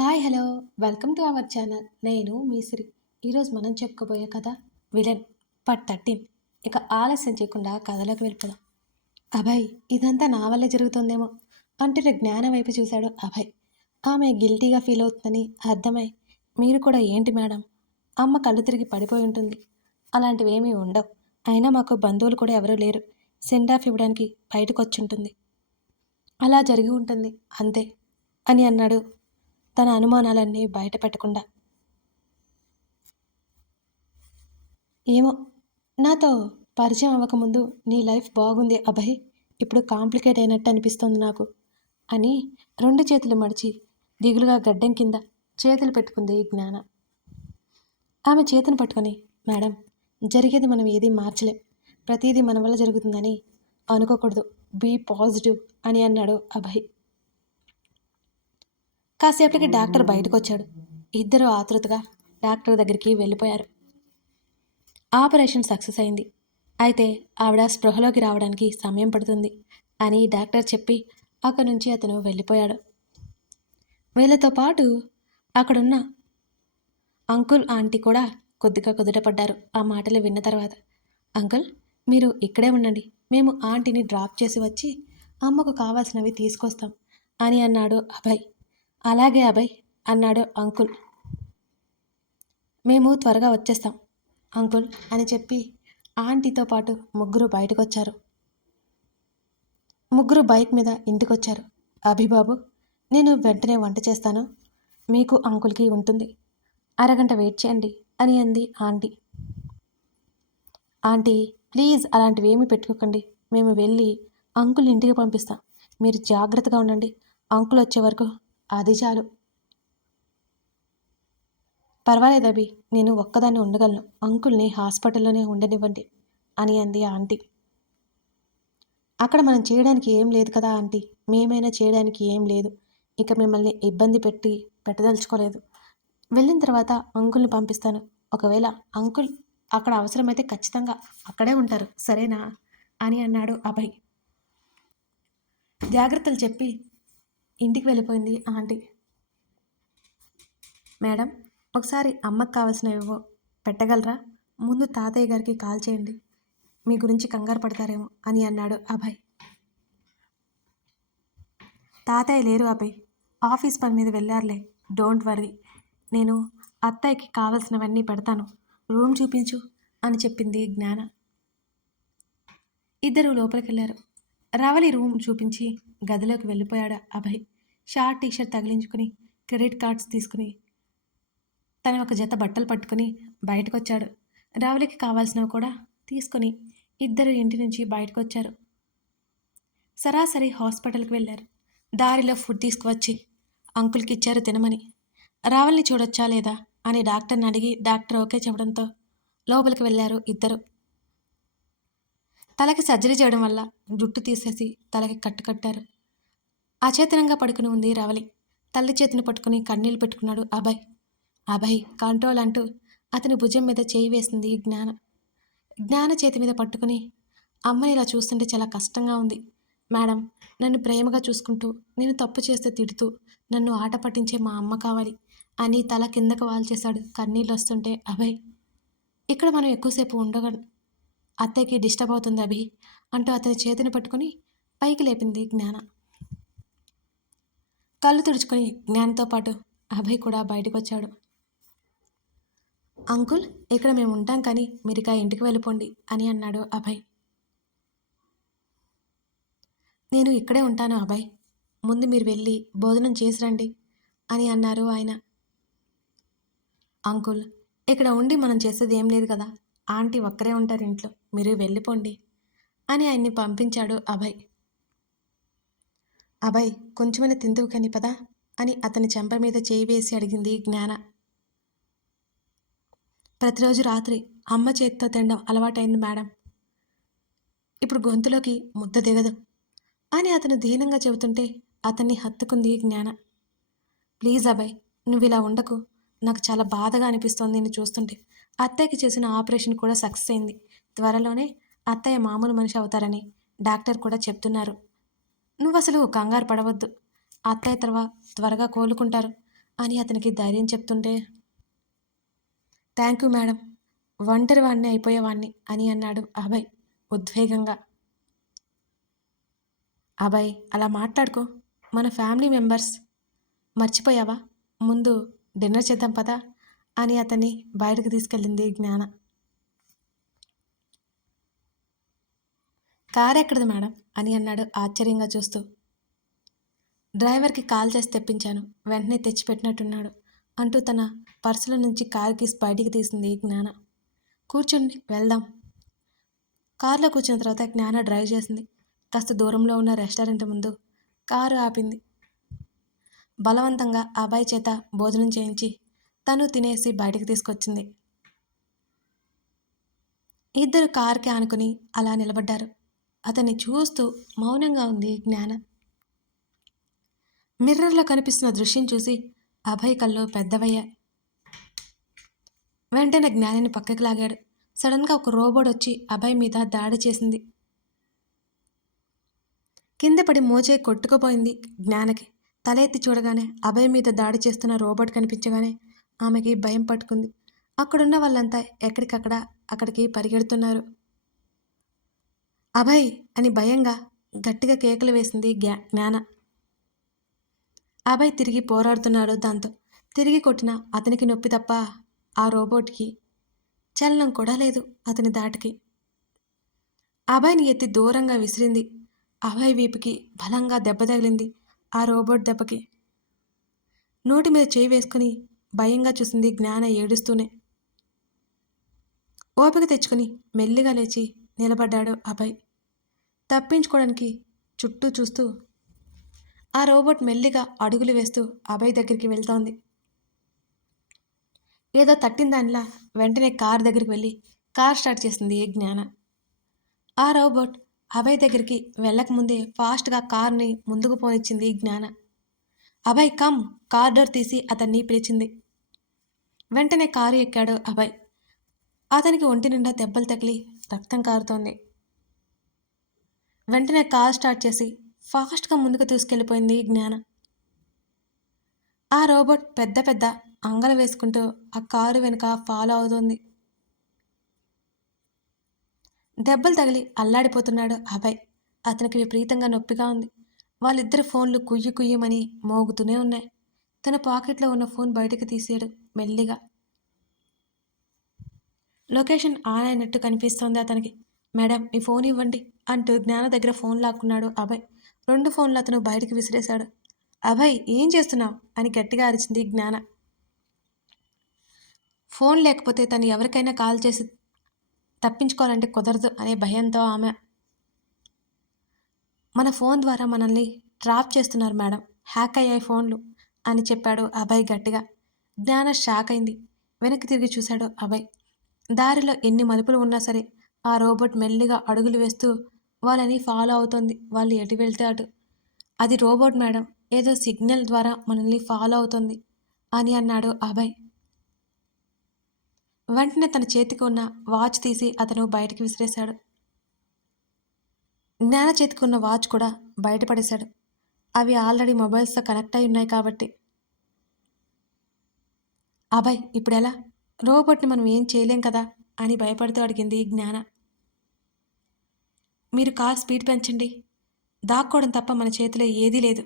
Hi hello. Welcome to our channel. నేను మీసిరి ఈరోజు మనం చెప్పుకోబోయే కథ విలన్ పట్ థర్టీన్ ఇక ఆలస్యం చేయకుండా కథలోకి వెళ్ళిపోదాం. అభయ్ ఇదంతా నా వల్లే జరుగుతుందేమో అంటున్న జ్ఞానం వైపు చూశాడు అభయ్. ఆమె గిల్టీగా ఫీల్ అవుతుందని అర్థమై మీరు కూడా ఏంటి మేడం? అమ్మ కళ్ళు తిరిగి పడిపోయి ఉంటుంది. అలాంటివి ఏమీ ఉండవు. అయినా మాకు బంధువులు కూడా ఎవరూ లేరు. సెండ్ ఆఫ్ ఇవ్వడానికి బయటకు వచ్చి ఉంటుంది అలా జరిగి ఉంటుంది. అంతే అని అన్నాడు తన అనుమానాలన్నీ బయట పెట్టకుండా. ఏమో నాతో పరిచయం అవ్వకముందు నీ లైఫ్ బాగుంది అభయ్ ఇప్పుడు కాంప్లికేట్ అయినట్టు అనిపిస్తోంది నాకు అని రెండు చేతులు మడిచి దిగులుగా గడ్డం కింద చేతులు పెట్టుకుంది జ్ఞాన. ఆమె చేతిని పట్టుకొని మేడం జరిగేది మనం ఏది మార్చలేం. ప్రతిదీ మన వల్ల జరుగుతుందని అనుకోకూడదు. బీ పాజిటివ్ అని అన్నాడు అభయ్. కాసేపటికి డాక్టర్ బయటకు వచ్చాడు ఇద్దరు ఆతృతగా డాక్టర్ దగ్గరికి వెళ్ళిపోయారు. ఆపరేషన్ సక్సెస్ అయింది. అయితే ఆవిడ స్పృహలోకి రావడానికి సమయం పడుతుంది అని డాక్టర్ చెప్పి అక్కడి నుంచి అతను వెళ్ళిపోయాడు. వీళ్ళతో పాటు అక్కడున్న అంకుల్ ఆంటీ కూడా కొద్దిగా కుదుటపడ్డారు ఆ మాటలు విన్న తర్వాత. అంకుల్ మీరు ఇక్కడే ఉండండి. మేము ఆంటీని డ్రాప్ చేసి వచ్చి అమ్మకు కావాల్సినవి తీసుకొస్తాం అని అన్నాడు అభయ్. అలాగే అభయ్ అన్నాడు అంకుల్. మేము త్వరగా వచ్చేస్తాం అంకుల్ అని చెప్పి ఆంటీతో పాటు ముగ్గురు బయటకొచ్చారు. ముగ్గురు బైక్ మీద ఇంటికొచ్చారు. అభిబాబు నేను వెంటనే వంట చేస్తాను. మీకు అంకుల్కి ఉంటుంది. అరగంట వెయిట్ చేయండి అని అంది ఆంటీ. ఆంటీ ప్లీజ్ అలాంటివి ఏమీ పెట్టుకోకండి. మేము వెళ్ళి అంకుల్ ఇంటికి పంపిస్తాం. మీరు జాగ్రత్తగా ఉండండి. అంకుల్ వచ్చే వరకు అది చాలు. పర్వాలేదు అభి నేను ఒక్కదాన్ని ఉండగలను. అంకుల్ని హాస్పిటల్లోనే ఉండనివ్వండి అని అంది ఆంటీ. అక్కడ మనం చేయడానికి ఏం లేదు కదా ఆంటీ. మేమైనా చేయడానికి ఏం లేదు. ఇక మిమ్మల్ని ఇబ్బంది పెట్టి పెట్టదలుచుకోలేదు. వెళ్ళిన తర్వాత అంకుల్ని పంపిస్తాను. ఒకవేళ అంకుల్ అక్కడ అవసరమైతే ఖచ్చితంగా అక్కడే ఉంటారు. సరేనా? అని అన్నాడు అభయ్. జాగ్రత్తలు చెప్పి ఇంటికి వెళ్ళిపోయింది ఆంటీ. మేడం ఒకసారి అమ్మకు కావాల్సినవివో పెట్టగలరా? ముందు తాతయ్య గారికి కాల్ చేయండి. మీ గురించి కంగారు పడతారేమో అని అన్నాడు అభయ్. తాతయ్య లేరు అభయ్. ఆఫీస్ పని మీద వెళ్ళారులే. డోంట్ వరీ నేను అత్తయ్యకి కావలసినవన్నీ పెడతాను. రూమ్ చూపించు అని చెప్పింది జ్ఞాన. ఇద్దరు లోపలికి వెళ్ళారు రవలి రూమ్ చూపించి గదిలోకి వెళ్ళిపోయాడు అభయ్. షార్ట్ టీషర్ట్ తగిలించుకుని క్రెడిట్ కార్డ్స్ తీసుకుని తన ఒక జత బట్టలు పట్టుకుని బయటకు వచ్చాడు రవలికి కావాల్సినవి కూడా తీసుకొని ఇద్దరు ఇంటి నుంచి బయటకు వచ్చారు సరాసరి హాస్పిటల్కి వెళ్ళారు. దారిలో ఫుడ్ తీసుకువచ్చి అంకుల్కి ఇచ్చారు తినమని. రావల్ని చూడొచ్చా లేదా అని డాక్టర్ని అడిగి డాక్టర్ ఓకే చెప్పడంతో లోపలికి వెళ్ళారు ఇద్దరు. తలకి సర్జరీ చేయడం వల్ల జుట్టు తీసేసి తలకి కట్టు కట్టారు. అచేతనంగా పడుకుని ఉంది రవలి. తల్లి చేతిని పట్టుకుని కన్నీళ్ళు పెట్టుకున్నాడు అభయ్. అభయ్ కంట్రోల్ అంటూ అతని భుజం మీద చేయి వేసింది జ్ఞాన. జ్ఞాన చేతి మీద పట్టుకుని అమ్మని ఇలా చూస్తుంటే చాలా కష్టంగా ఉంది. మేడం నన్ను ప్రేమగా చూసుకుంటూ నేను తప్పు చేస్తే తిడుతూ నన్ను ఆట పట్టించే మా అమ్మ కావాలి అని తల కిందకు వాల్చేశాడు కన్నీళ్ళు వస్తుంటే అభయ్. ఇక్కడ మనం ఎక్కువసేపు ఉండగ అత్తయ్యకి డిస్టర్బ్ అవుతుంది అభి అంటూ అతని చేతిని పట్టుకుని పైకి లేపింది జ్ఞాన. కళ్ళు తుడుచుకొని జ్ఞానంతో పాటు అభయ్ కూడా బయటకు వచ్చాడు అంకుల్ ఇక్కడ మేము ఉంటాం కానీ మీరు ఇక ఇంటికి వెళ్ళిపోండి అని అన్నాడు అభయ్. నేను ఇక్కడే ఉంటాను అభయ్. ముందు మీరు వెళ్ళి భోజనం చేసి రండి అని అన్నారు ఆయన. అంకుల్ ఇక్కడ ఉండి మనం చేసేది ఏం లేదు కదా. ఆంటీ ఒక్కరే ఉంటారు ఇంట్లో. మీరు వెళ్ళిపోండి అని ఆయన్ని పంపించాడు అభయ్. అభయ్ కొంచెమైనా తిందువు కని పదా అని అతని చెంప మీద చేయి వేసి అడిగింది జ్ఞాన. ప్రతిరోజు రాత్రి అమ్మ చేతితో తినడం అలవాటైంది మేడం. ఇప్పుడు గొంతులోకి ముద్ద దిగదు అని అతను దీనంగా చెబుతుంటే అతన్ని హత్తుకుంది జ్ఞాన. ప్లీజ్ అభయ్ నువ్వు ఇలా ఉండకు. నాకు చాలా బాధగా అనిపిస్తోంది నేను చూస్తుంటే. అత్తయ్యకి చేసిన ఆపరేషన్ కూడా సక్సెస్ అయింది. త్వరలోనే అత్తయ్య మామూలు మనిషి అవుతారని డాక్టర్ కూడా చెప్తున్నారు. నువ్వు అసలు కంగారు పడవద్దు. అత్తయ్య తర్వా త్వరగా కోలుకుంటారు అని అతనికి ధైర్యం చెప్తుంటే థ్యాంక్ యూ మేడం. ఒంటరి వాడిని అయిపోయేవాణ్ణి అని అన్నాడు అభయ్ ఉద్వేగంగా. అభయ్ అలా మాట్లాడుకో. మన ఫ్యామిలీ మెంబర్స్ మర్చిపోయావా? ముందు డిన్నర్ చేద్దాం పదా అని అతన్ని బయటకు తీసుకెళ్ళింది జ్ఞాన. కార్ ఎక్కడది మేడం? అని అన్నాడు ఆశ్చర్యంగా చూస్తూ. డ్రైవర్కి కాల్ చేసి తెప్పించాను. వెంటనే తెచ్చిపెట్టినట్టున్నాడు అంటూ తన పర్సుల నుంచి కార్ కీస్ బయటికి తీసింది జ్ఞాన. కూర్చుండి వెళ్దాం. కారులో కూర్చున్న తర్వాత జ్ఞాన డ్రైవ్ చేసింది. కాస్త దూరంలో ఉన్న రెస్టారెంట్ ముందు కారు ఆపింది. బలవంతంగా అబ్బాయి చేత భోజనం చేయించి తను తినేసి బయటికి తీసుకొచ్చింది. ఇద్దరు కారుకి ఆనుకుని అలా నిలబడ్డారు. అతన్ని చూస్తూ మౌనంగా ఉంది జ్ఞాన. మిర్రర్లో కనిపిస్తున్న దృశ్యం చూసి అభయ్ కళ్ళు పెద్దవయ్యా వెంటనే జ్ఞానిని పక్కకి లాగాడు. సడన్గా ఒక రోబోట్ వచ్చి అభయ్ మీద దాడి చేసింది. కింద పడి మోచే కొట్టుకుపోయింది జ్ఞానకి. తల ఎత్తి చూడగానే అభయ్ మీద దాడి చేస్తున్న రోబోట్ కనిపించగానే ఆమెకి భయం పట్టుకుంది. అక్కడున్న వాళ్ళంతా ఎక్కడికక్కడ అక్కడికి పరిగెడుతున్నారు. అభయ్ అని భయంగా గట్టిగా కేకలు వేసింది గ్యా జ్ఞాన. అభయ్ తిరిగి పోరాడుతున్నాడు దాంతో. తిరిగి కొట్టిన అతనికి నొప్పి తప్ప ఆ రోబోట్కి చలనం కూడా లేదు అతని దాటికి. అభయ్ని ఎత్తి దూరంగా విసిరింది. అభయ్ వీపుకి బలంగా దెబ్బ తగిలింది ఆ రోబోట్ దెబ్బకి. నోటి మీద చేయి వేసుకుని భయంగా చూసింది జ్ఞాన ఏడుస్తూనే. ఓపిక తెచ్చుకుని మెల్లిగా లేచి నిలబడ్డాడు అభయ్. తప్పించుకోవడానికి చుట్టూ చూస్తూ ఆ రోబోట్ మెల్లిగా అడుగులు వేస్తూ అభయ్ దగ్గరికి వెళ్తోంది. ఏదో తట్టిన దానిలా వెంటనే కార్ దగ్గరికి వెళ్ళి కార్ స్టార్ట్ చేసింది జ్ఞాన. ఆ రోబోట్ అభయ్ దగ్గరికి వెళ్ళకముందే ఫాస్ట్గా కార్ని ముందుకు పోనిచ్చింది జ్ఞాన. అభయ్ కమ్ కార్ డోర్ తీసి అతన్ని పిలిచింది. వెంటనే కారు ఎక్కాడు అభయ్. అతనికి ఒంటి నిండా దెబ్బలు తగిలి రక్తం కారుతోంది. వెంటనే కార్ స్టార్ట్ చేసి ఫాస్ట్గా ముందుకు తీసుకెళ్ళిపోయింది జ్ఞాన. ఆ రోబోట్ పెద్ద పెద్ద అంగలు వేసుకుంటూ ఆ కారు వెనుక ఫాలో అవుతోంది. దెబ్బలు తగిలి అల్లాడిపోతున్నాడు అభయ్. అతనికి విపరీతంగా నొప్పిగా ఉంది. వాళ్ళిద్దరి ఫోన్లు కుయ్యి కుయ్యమని మోగుతూనే ఉన్నాయి. తన పాకెట్లో ఉన్న ఫోన్ బయటకు తీసాడు మెల్లిగా. లొకేషన్ ఆన్ అయినట్టు కనిపిస్తోంది అతనికి. మేడం మీ ఫోన్ ఇవ్వండి అంటూ జ్ఞాన దగ్గర ఫోన్ లాక్కున్నాడు అభయ్. రెండు ఫోన్లు అతను బయటికి విసిరేశాడు. అభయ్ ఏం చేస్తున్నావు? అని గట్టిగా అరిచింది జ్ఞాన. ఫోన్ లేకపోతే తను ఎవరికైనా కాల్ చేసి తప్పించుకోవాలంటే కుదరదు అనే భయంతో ఆమె మన ఫోన్ ద్వారా మనల్ని ట్రాప్ చేస్తున్నారు మేడం. హ్యాక్ అయ్యాయి ఫోన్లు అని చెప్పాడు అభయ్ గట్టిగా. జ్ఞాన షాక్ అయింది. వెనక్కి తిరిగి చూశాడు అభయ్. దారిలో ఎన్ని మలుపులు ఉన్నా సరే ఆ రోబోట్ మెల్లిగా అడుగులు వేస్తూ వాళ్ళని ఫాలో అవుతోంది. వాళ్ళు ఎటు వెళ్తే అటు అది రోబోట్ మేడం. ఏదో సిగ్నల్ ద్వారా మనల్ని ఫాలో అవుతుంది అని అన్నాడు అభయ్. వెంటనే తన చేతికి ఉన్న వాచ్ తీసి అతను బయటికి విసిరేశాడు. జ్ఞాన చేతికి ఉన్న వాచ్ కూడా బయటపడేశాడు. అవి ఆల్రెడీ మొబైల్స్తో కనెక్ట్ అయి ఉన్నాయి కాబట్టి. అభయ్ ఇప్పుడు ఎలా రోబోట్ని మనం ఏం చేయలేం కదా అని భయపడుతూ అడిగింది జ్ఞాన. మీరు కార్ స్పీడ్ పెంచండి. దాక్కోవడం తప్ప మన చేతిలో ఏదీ లేదు.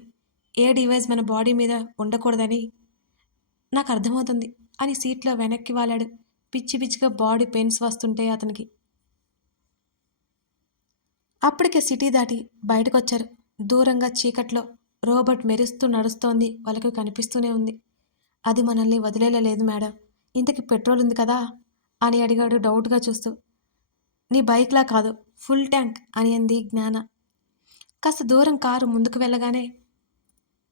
ఏ డివైస్ మన బాడీ మీద ఉండకూడదని నాకు అర్థమవుతుంది అని సీట్లో వెనక్కి వాలాడు. పిచ్చి పిచ్చిగా బాడీ పెయిన్స్ వస్తుంటే అతనికి. అప్పటికే సిటీ దాటి బయటకు వచ్చారు దూరంగా చీకట్లో రోబోట్ మెరుస్తూ నడుస్తోంది. వాళ్ళకి కనిపిస్తూనే ఉంది. అది మనల్ని వదిలేలా లేదు మేడం. ఇంతకి పెట్రోల్ ఉంది కదా? అని అడిగాడు డౌట్గా చూస్తూ. నీ బైక్లా కాదు ఫుల్ ట్యాంక్ అని అంది జ్ఞాన. కాస్త దూరం కారు ముందుకు వెళ్ళగానే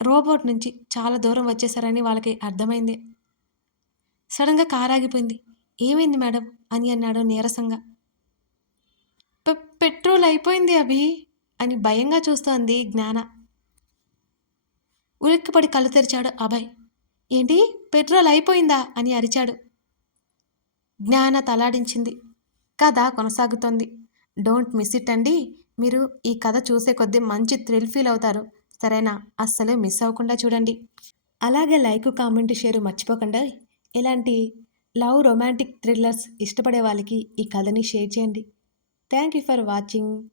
రోబోట్ నుంచి చాలా దూరం వచ్చేసారని వాళ్ళకి అర్థమైంది. సడన్గా కారు ఆగిపోయింది. ఏమైంది మేడం? అని అన్నాడు నీరసంగా. "పె- పెట్రోల్ అయిపోయింది అభి అని భయంగా చూస్తోంది జ్ఞాన. ఉలిక్కిపడి కళ్ళు తెరిచాడు అభయ్. ఏంటి? పెట్రోల్ అయిపోయిందా? అని అరిచాడు. జ్ఞాన తలాడించింది. కథ కొనసాగుతోంది. డోంట్ మిస్ ఇట్ అండి. మీరు ఈ కథ చూసే కొద్దీ మంచి థ్రిల్ ఫీల్ అవుతారు. సరేనా? అస్సలు మిస్ అవ్వకుండా చూడండి. అలాగే లైక్ కామెంట్ షేర్ మర్చిపోకుండా. ఇలాంటి లవ్ రొమాంటిక్ థ్రిల్లర్స్ ఇష్టపడే వాళ్ళకి ఈ కథని షేర్ చేయండి. Thank you for watching.